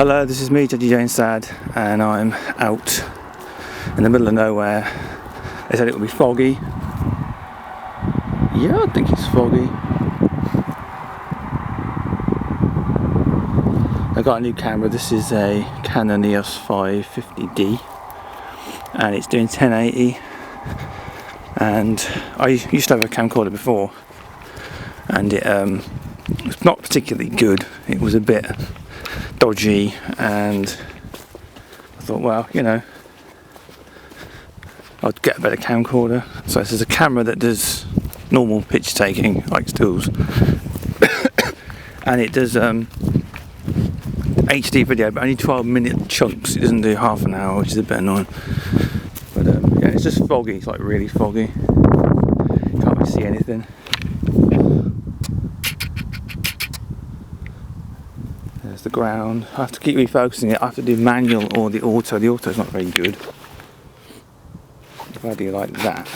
Hello, this is me, DJ Sad, and I'm out in the middle of nowhere. They said it would be foggy. Yeah, I think it's foggy. I got a new camera. This is a Canon EOS 550D, and it's doing 1080. And I used to have a camcorder before, and it was not particularly good. It was a bit dodgy, and I thought, well, you know, I'd get a better camcorder. So this is a camera that does normal picture taking, like stills, and it does HD video, but only 12-minute chunks. It doesn't do half an hour, which is a bit annoying. But yeah, it's just foggy. It's like really foggy. Can't really see anything. There's the ground. I have to keep refocusing it. I have to do manual or the auto. The auto's not very good. If I do like that,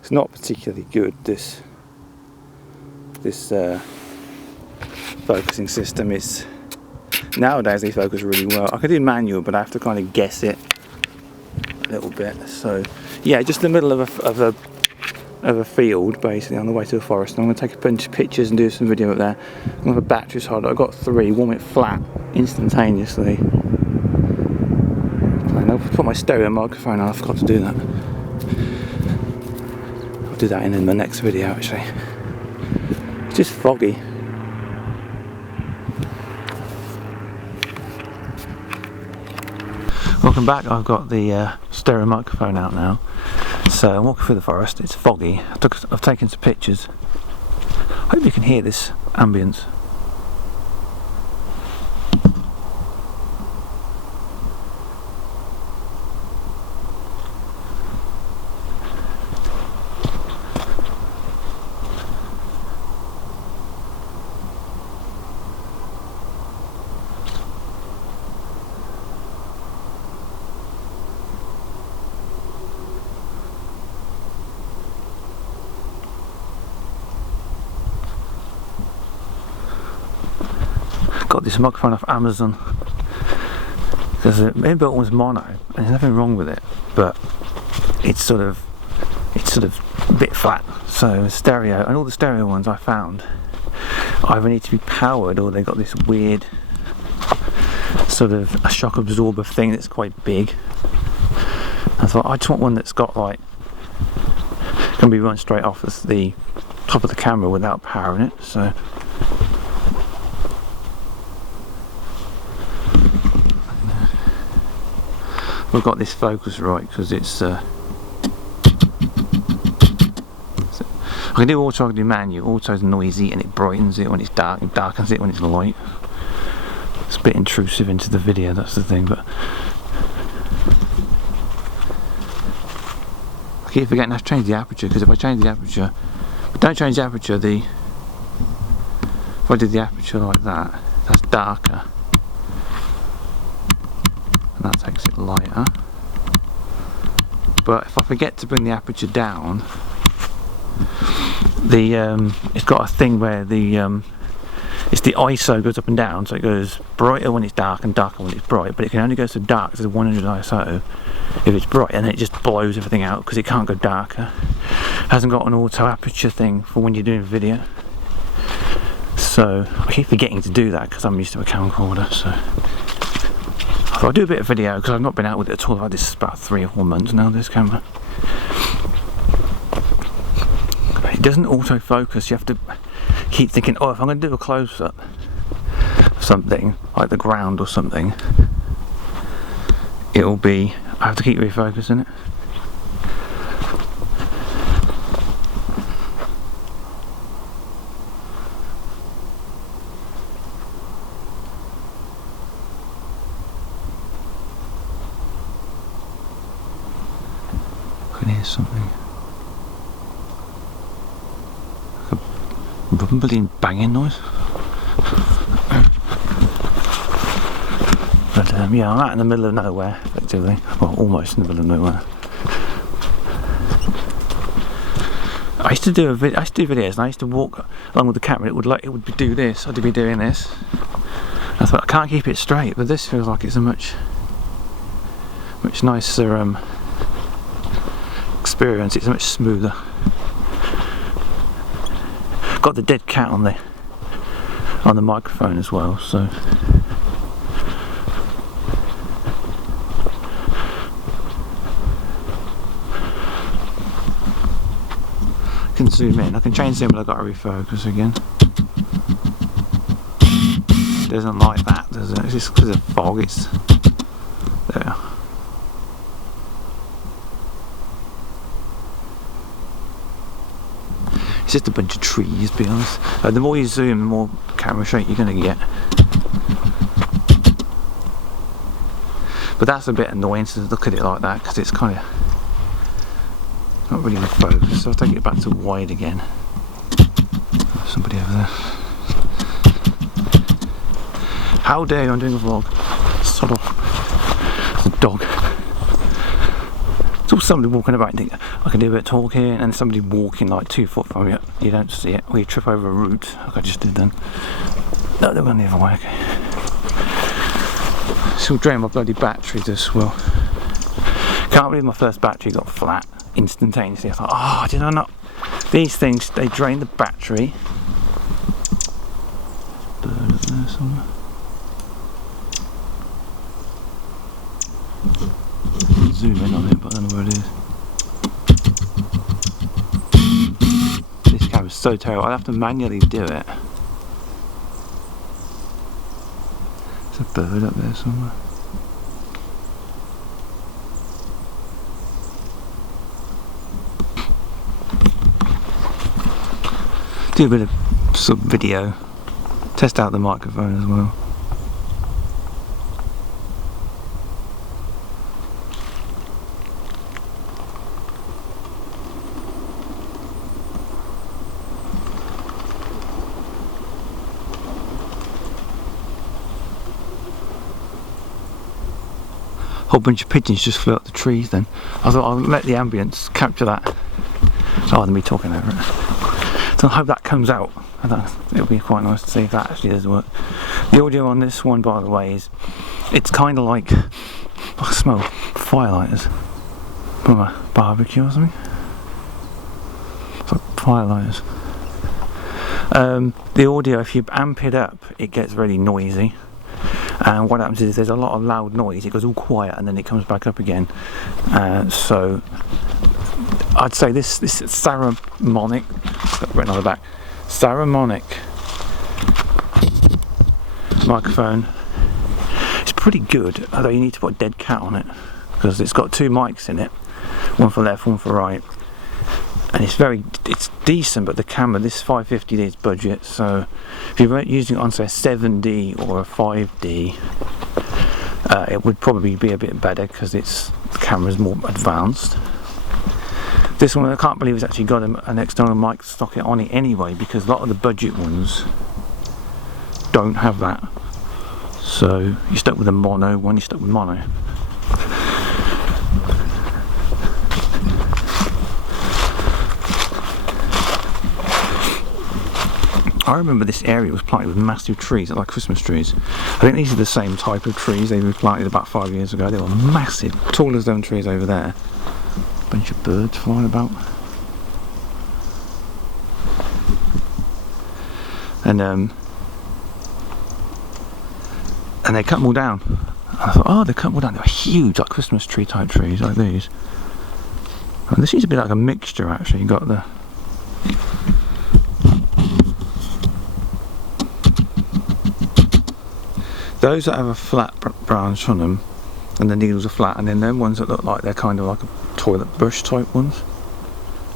it's not particularly good. This focusing system. It's nowadays they focus really well. I could do manual, but I have to kind of guess it a little bit. So yeah, just in the middle of a field, basically on the way to a forest. And I'm going to take a bunch of pictures and do some video up there. I'm going to have a battery holder. I've got 3. Warm it flat instantaneously. And I'll put my stereo microphone on. I forgot to do that. I'll do that in my next video actually. It's just foggy. Welcome back. I've got the stereo microphone out now. So I'm walking through the forest. It's foggy. I've taken some pictures. I hope you can hear this ambience. Got this microphone off Amazon because the main button was mono, and there's nothing wrong with it, but it's sort of a bit flat. So stereo, and all the stereo ones I found either need to be powered or they've got this weird sort of a shock absorber thing that's quite big. I thought I just want one that's got like can be run straight off the top of the camera without powering it. So we've got this focus right because it's I can do auto, I can do manual. Auto's noisy and it brightens it when it's dark and darkens it when it's light. It's a bit intrusive into the video, that's the thing, but I keep forgetting I have to change the aperture, because if I change the aperture, but don't change the aperture, if I did the aperture like that, that's darker. That takes it lighter, but if I forget to bring the aperture down, it's got a thing where it's the ISO goes up and down, so it goes brighter when it's dark and darker when it's bright, but it can only go so dark to the 100 ISO if it's bright, and then it just blows everything out because it can't go darker. It hasn't got an auto aperture thing for when you're doing video, so I keep forgetting to do that because I'm used to a camcorder. So I'll do a bit of video because I've not been out with it at all. I've had this about 3 or 4 months now, this camera. It doesn't autofocus. You have to keep thinking, oh, if I'm going to do a close-up of something, like the ground or something, it'll be, I have to keep refocusing it. I can hear something. Like a rumbling banging noise. But yeah, I'm out in the middle of nowhere, effectively. Well, almost in the middle of nowhere. I used to do videos, and I used to walk along with the camera. It would do this. I'd be doing this. I thought I can't keep it straight, but this feels like it's a much nicer experience. It's much smoother. Got the dead cat on the microphone as well, so. I can zoom in. I can change zoom, but I've got to refocus again. It doesn't like that, does it? It's just because of fog. It's there. It's just a bunch of trees, to be honest. The more you zoom, the more camera shake you're going to get. But that's a bit annoying to look at it like that, because it's kind of not really in focus. So I'll take it back to wide again. There's somebody over there. How dare you, I'm doing a vlog. Sod off. It's a dog. It's all somebody walking about. You think, I can do a bit of talking, and somebody walking like 2 foot from you. You don't see it. Or you trip over a root, like I just did then. No, they're going the other way. Okay. Still drain my bloody batteries as well. Can't believe my first battery got flat instantaneously. I thought, oh, did I not? These things, they drain the battery. Bird up there somewhere. Zoom in on it, but I don't know where it is. This camera's so terrible. I'd have to manually do it. There's a bird up there somewhere. Do a bit of sub video. Test out the microphone as well. Whole bunch of pigeons just flew up the trees then. I thought I'll let the ambience capture that rather than me talking over it. So I hope that comes out. It'll be quite nice to see if that actually does work. The audio on this one, by the way, it's kind of like, I smell firelighters from a barbecue or something. It's like firelighters. The audio, if you amp it up, it gets really noisy. And what happens is there's a lot of loud noise, it goes all quiet and then it comes back up again. So I'd say this Saramonic, written on the back, Saramonic microphone, it's pretty good, although you need to put a dead cat on it because it's got 2 mics in it, one for left, one for right, and it's decent. But the camera, this 550D is budget, so if you're using it on say a 7D or a 5D, it would probably be a bit better because the camera's more advanced. This one, I can't believe it's actually got an external mic socket on it anyway, because a lot of the budget ones don't have that. So you're stuck with a mono one, you're stuck with mono. I remember this area was planted with massive trees, like Christmas trees. I think these are the same type of trees. They were planted about 5 years ago. They were massive, tall as them trees over there. Bunch of birds flying about. And they cut them all down. I thought, oh, they cut them all down. They were huge, like Christmas tree type trees, like these. And this seems to be like a mixture, actually. You got the those that have a flat branch on them, and the needles are flat, and then them ones that look like they're kind of like a toilet brush type ones.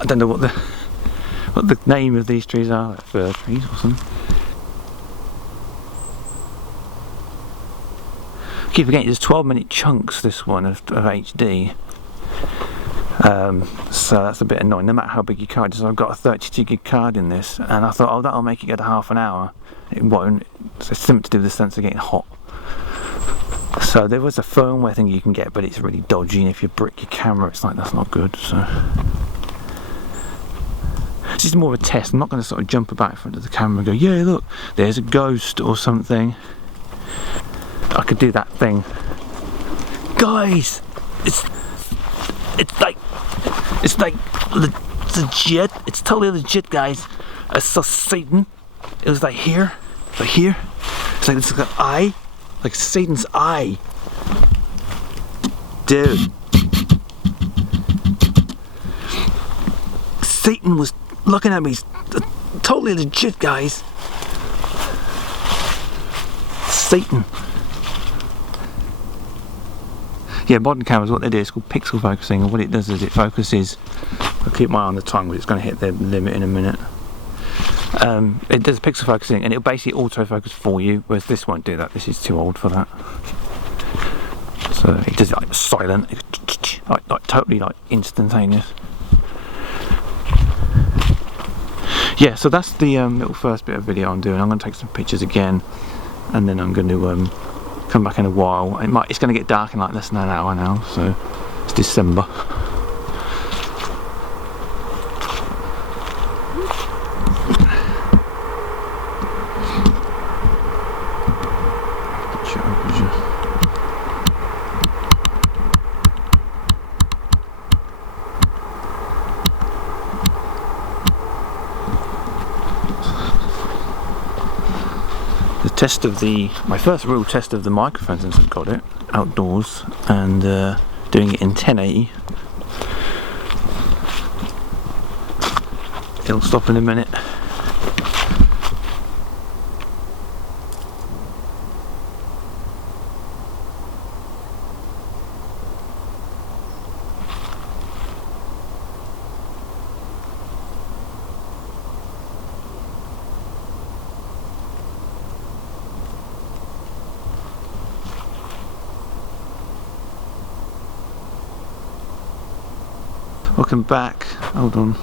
I don't know what the name of these trees are, like fir trees or something. I keep forgetting there's 12-minute chunks, this one of HD. So that's a bit annoying, no matter how big your card is. I've got a 32 gig card in this, and I thought, oh, that'll make it go to half an hour. It won't. It's something to do with the sensor getting hot. So there was a firmware thing you can get, but it's really dodgy, and if you brick your camera, it's like, that's not good. So This is more of a test. I'm not going to sort of jump about in front of the camera and go, yeah, look, there's a ghost or something. I could do that thing. Guys, it's like legit. It's totally legit, guys. I saw Satan. It was like here, right here. It's like this, like an eye, like Satan's eye. Dude, Satan was looking at me. Totally legit, guys. Satan. Yeah, modern cameras, what they do is called pixel focusing, and what it does is it focuses. I'll keep my eye on the tongue, but it's going to hit the limit in a minute. It does pixel focusing, and it'll basically autofocus for you, whereas this won't do that. This is too old for that. So it does it like silent, like totally like instantaneous. Yeah, so that's the little first bit of video I'm doing. I'm going to take some pictures again, and then I'm going to come back in a while. It's going to get dark in like less than an hour now, so it's December. Test of my first real test of the microphone since I've got it outdoors, and doing it in 1080. It'll stop in a minute. Welcome back. Hold on.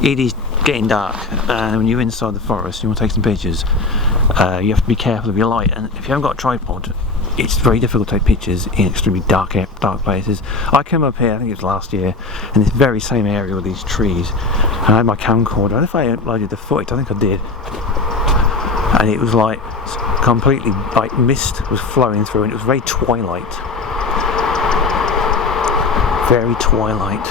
It is getting dark, and when you're inside the forest, you want to take some pictures. You have to be careful of your light, and if you haven't got a tripod, it's very difficult to take pictures in extremely dark places. I came up here, I think it was last year, in this very same area with these trees, and I had my camcorder. I don't know if I uploaded the footage. I think I did, and it was like completely like mist was flowing through, and it was very twilight. Very twilight.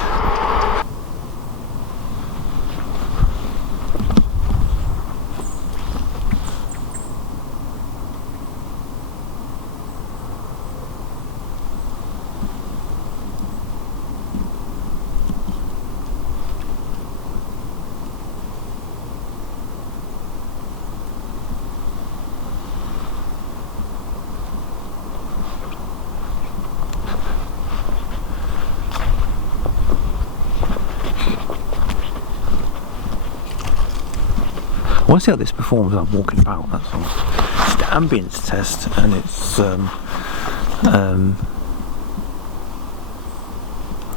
I want to see how this performs when I'm walking about, that's all. It's the ambience test, and it's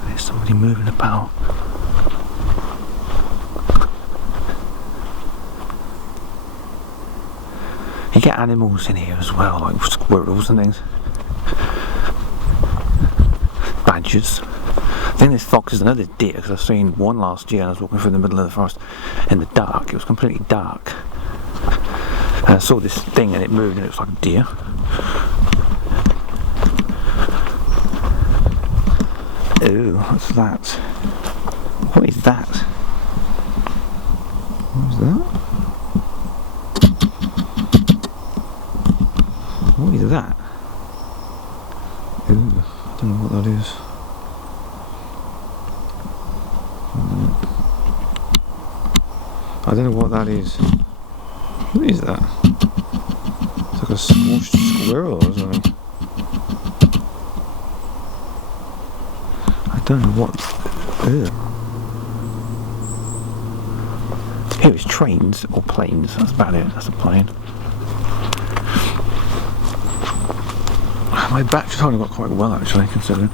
there's somebody moving about. You get animals in here as well, like squirrels and things. Badgers. I think this fox is another deer, because I've seen one last year and I was walking through the middle of the forest in the dark. It was completely dark. And I saw this thing and it moved and it was like a deer. Ooh, what's that? What is that? What is that? What is that? Ooh, I don't know what that is. I don't know what that is. What is that? It's like a squashed squirrel or something. I don't know what. Ew. Here it's trains or planes. That's about it. That's a plane. My battery's holding up quite well actually, considering.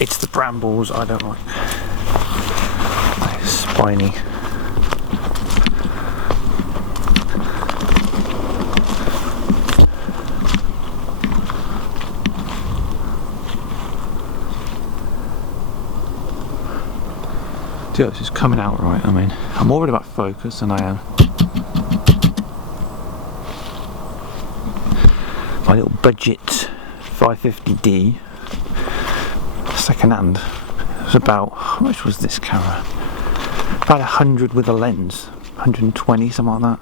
It's the brambles I don't like. They're spiny. This is coming out right. I mean, I'm more worried about focus than I am. My little budget 550D, second hand. It was about, how much was this camera? About 100 with a lens, 120, something like that.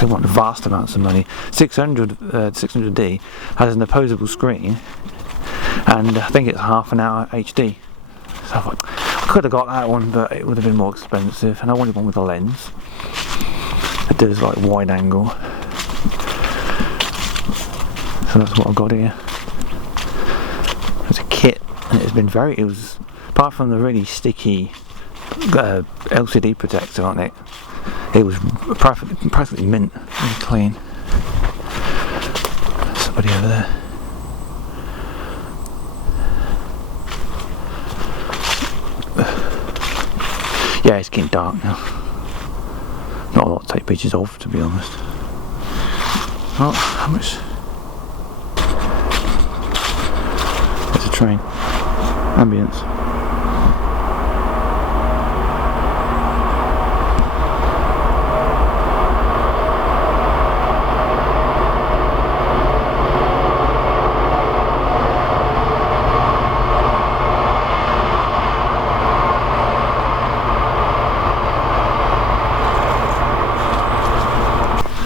They want vast amounts of money. 600D has an opposable screen, and I think it's half an hour HD. So I thought, I could have got that one, but it would have been more expensive, and I wanted one with a lens that does like wide angle. So that's what I got here. It's a kit, and it was apart from the really sticky LCD protector on it, it was practically mint, really clean. Somebody over there. Yeah, it's getting dark now. Not a lot to take pictures of, to be honest. Oh, how much? There's a train. Ambience.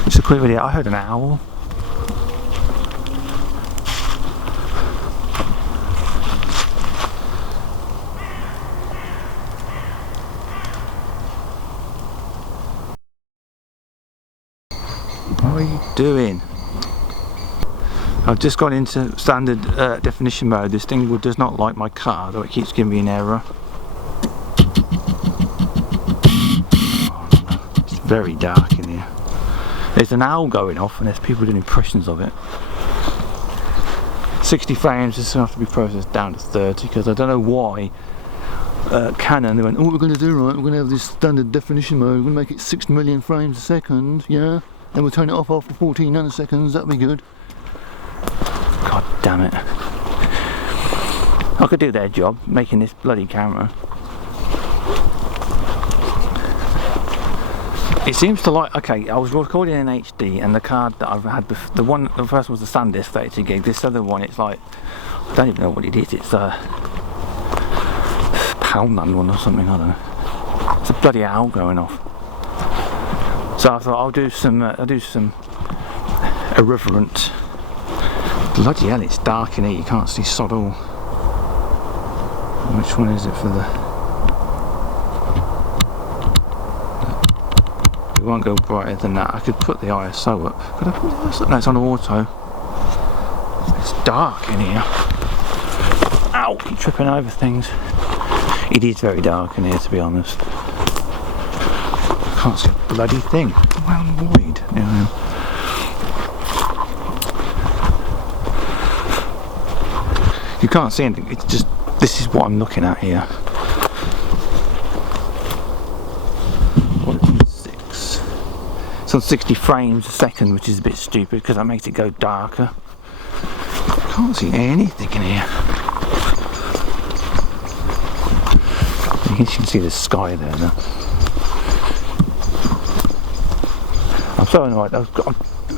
Just a quick video. I heard an owl. What are you doing? I've just gone into standard definition mode. This thing does not like my car, though it keeps giving me an error. It's very dark in here. There's an owl going off and there's people doing impressions of it. 60 frames is going to have to be processed down to 30 because I don't know why Canon, they went, oh, what we're going to do, right, we're going to have this standard definition mode, we're going to make it 6 million frames a second, yeah, then we'll turn it off after 14 nanoseconds, that'll be good. God damn it. I could do their job, making this bloody camera. It seems to like, okay, I was recording in HD and the card that I've had, the first one was the SanDisk 32 gig, this other one, it's like, I don't even know what it is, it's a Poundland one or something, I don't know. It's a bloody owl going off. So I thought I'll do some irreverent, bloody hell, it's dark in here, you can't see sod all. Which one is it for the... It won't go brighter than that. I could put the ISO up. Could I put the ISO up? No, it's on auto. It's dark in here. Ow! Keep tripping over things. It is very dark in here, to be honest. I can't see a bloody thing. Well, wide. Yeah. You can't see anything. It's just, this is what I'm looking at here. It's on 60 frames a second, which is a bit stupid because that makes it go darker. I can't see anything in here. You can see the sky there now. I'm so annoyed. I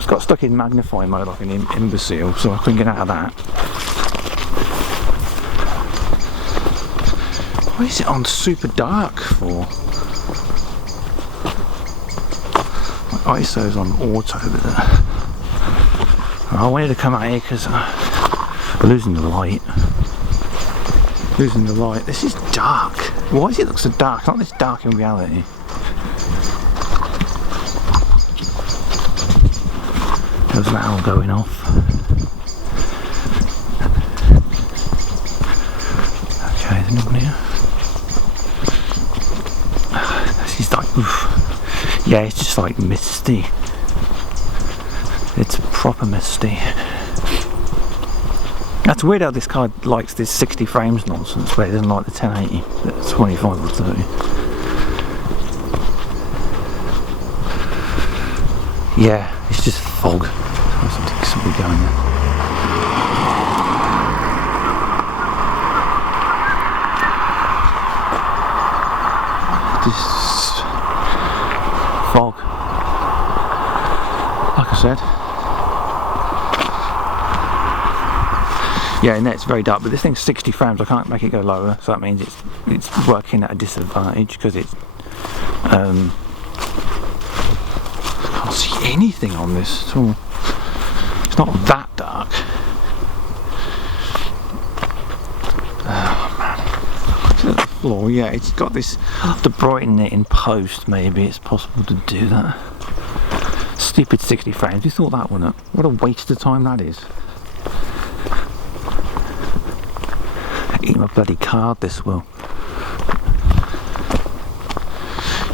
got stuck in magnifying mode like an imbecile, so I couldn't get out of that. Why is it on super dark for? ISO's on auto, but I wanted to come out here because we're losing the light. Losing the light. This is dark. Why does it look so dark? It's not this dark in reality. There's an owl going off. Okay, there's no one here. This is like, oof. Yeah, it's just like misty. It's proper misty. That's weird how this card likes this 60 frames nonsense, but it doesn't like the 1080, that's 25 or 30. Yeah, it's just fog. Something going there. this fog. Like I said. Yeah, and it's very dark, but this thing's 60 frames. I can't make it go lower, so that means it's working at a disadvantage because it's I can't see anything on this at all. It's not that dark. Oh man. Look at the floor. Yeah, it's got this. I'll have to brighten it in post. Maybe it's possible to do that. Stupid 60 frames. You thought that, wouldn't it? What a waste of time that is. Eat my bloody card, this will.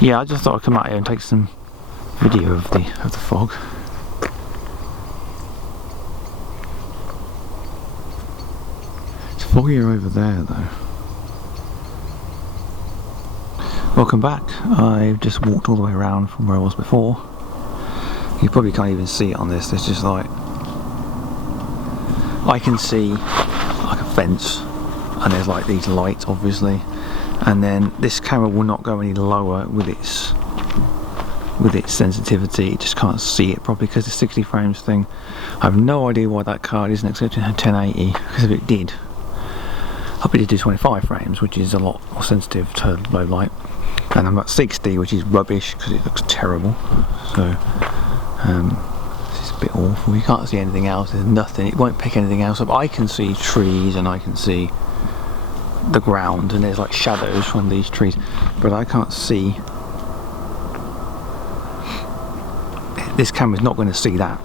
Yeah, I just thought I'd come out here and take some video of the fog. It's foggier over there though. Welcome back. I've just walked all the way around from where I was before. You probably can't even see it on this. There's just like, I can see like a fence. And there's like these lights obviously, and then this camera will not go any lower with its sensitivity. You just can't see it properly because the 60 frames thing. I have no idea why that card isn't accepting 1080, because if it did, I'd be to do 25 frames, which is a lot more sensitive to low light, and I'm at 60, which is rubbish because it looks terrible. So this is a bit awful. You can't see anything else. There's nothing. It won't pick anything else up. I can see trees and I can see the ground, and there's like shadows from these trees, but I can't see. This camera's not going to see that,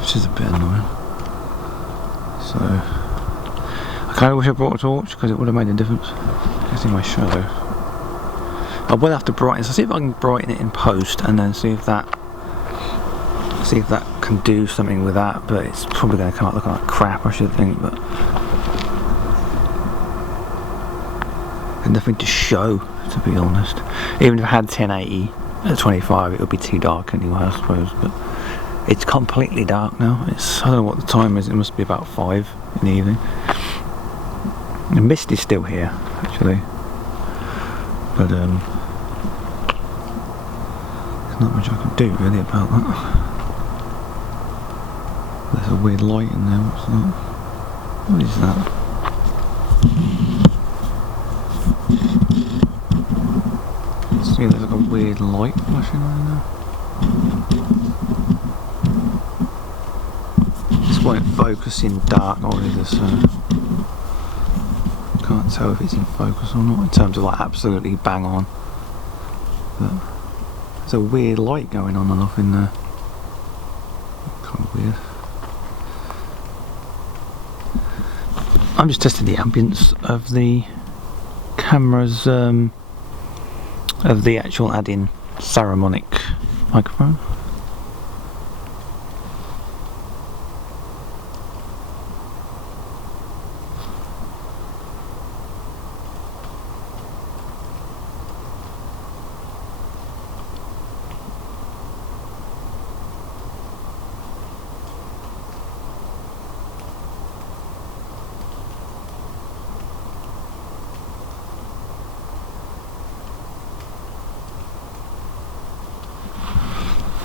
which is a bit annoying. So I kind of wish I brought a torch because it would have made a difference. I can see my shadow. I will have to brighten. So see if I can brighten it in post, and then see if that can do something with that. But it's probably going to come out looking like crap, I should think. But nothing to show, to be honest. Even if I had 1080 at 25, it would be too dark anyway, I suppose. But it's completely dark now. I don't know what the time is. It must be about 5 in the evening. The mist is still here, actually, but there's not much I can do really about that. There's a weird light in there. What's that? What is that? See, there's like a weird light flashing around there. This won't focus in dark, or is this? Can't tell if it's in focus or not in terms of like absolutely bang on. But there's a weird light going on and off in there. Kind of weird. I'm just testing the ambience of the camera's of the actual add-in Saramonic microphone.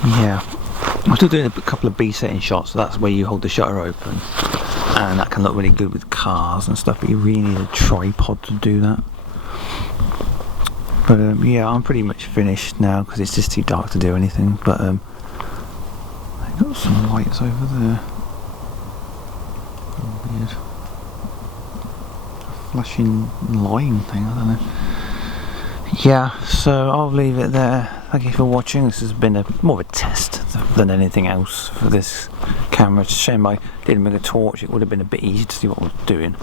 Yeah, I'm still doing a couple of B setting shots, so that's where you hold the shutter open, and that can look really good with cars and stuff, but you really need a tripod to do that. But yeah, I'm pretty much finished now because it's just too dark to do anything. But I've got some lights over there. Oh, weird. A flashing line thing, I don't know. Yeah, so I'll leave it there. Thank you for watching. This has been more of a test than anything else for this camera. It's a shame I didn't bring a torch. It would have been a bit easy to see what I was doing,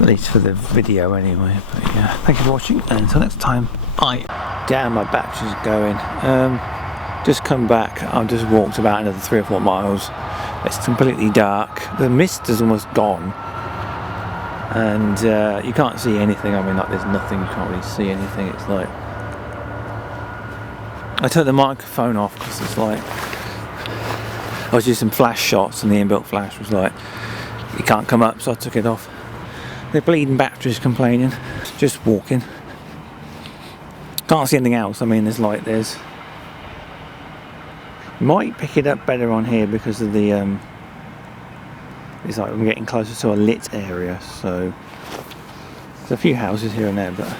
at least for the video anyway. But yeah, thank you for watching, and until next time, bye. Damn, my battery's going. Just come back. I've just walked about another 3 or 4 miles. It's completely dark. The mist is almost gone, and you can't see anything. I mean, like, there's nothing. You can't really see anything. It's like, I took the microphone off because it's like, I was using flash shots and the inbuilt flash was like, you can't come up, so I took it off. The bleeding battery's complaining. Just walking. Can't see anything else. I mean, there's might pick it up better on here because of the it's like I'm getting closer to a lit area, so there's a few houses here and there, but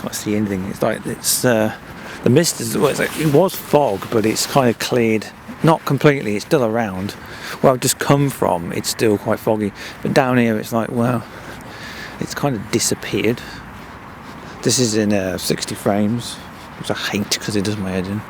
can't see anything. It's like the mist is, well, it was fog, but it's kind of cleared, not completely, it's still around. Where I've just come from, it's still quite foggy, but down here it's like, well, it's kind of disappeared. This is in 60 frames, which I hate because it does my head in.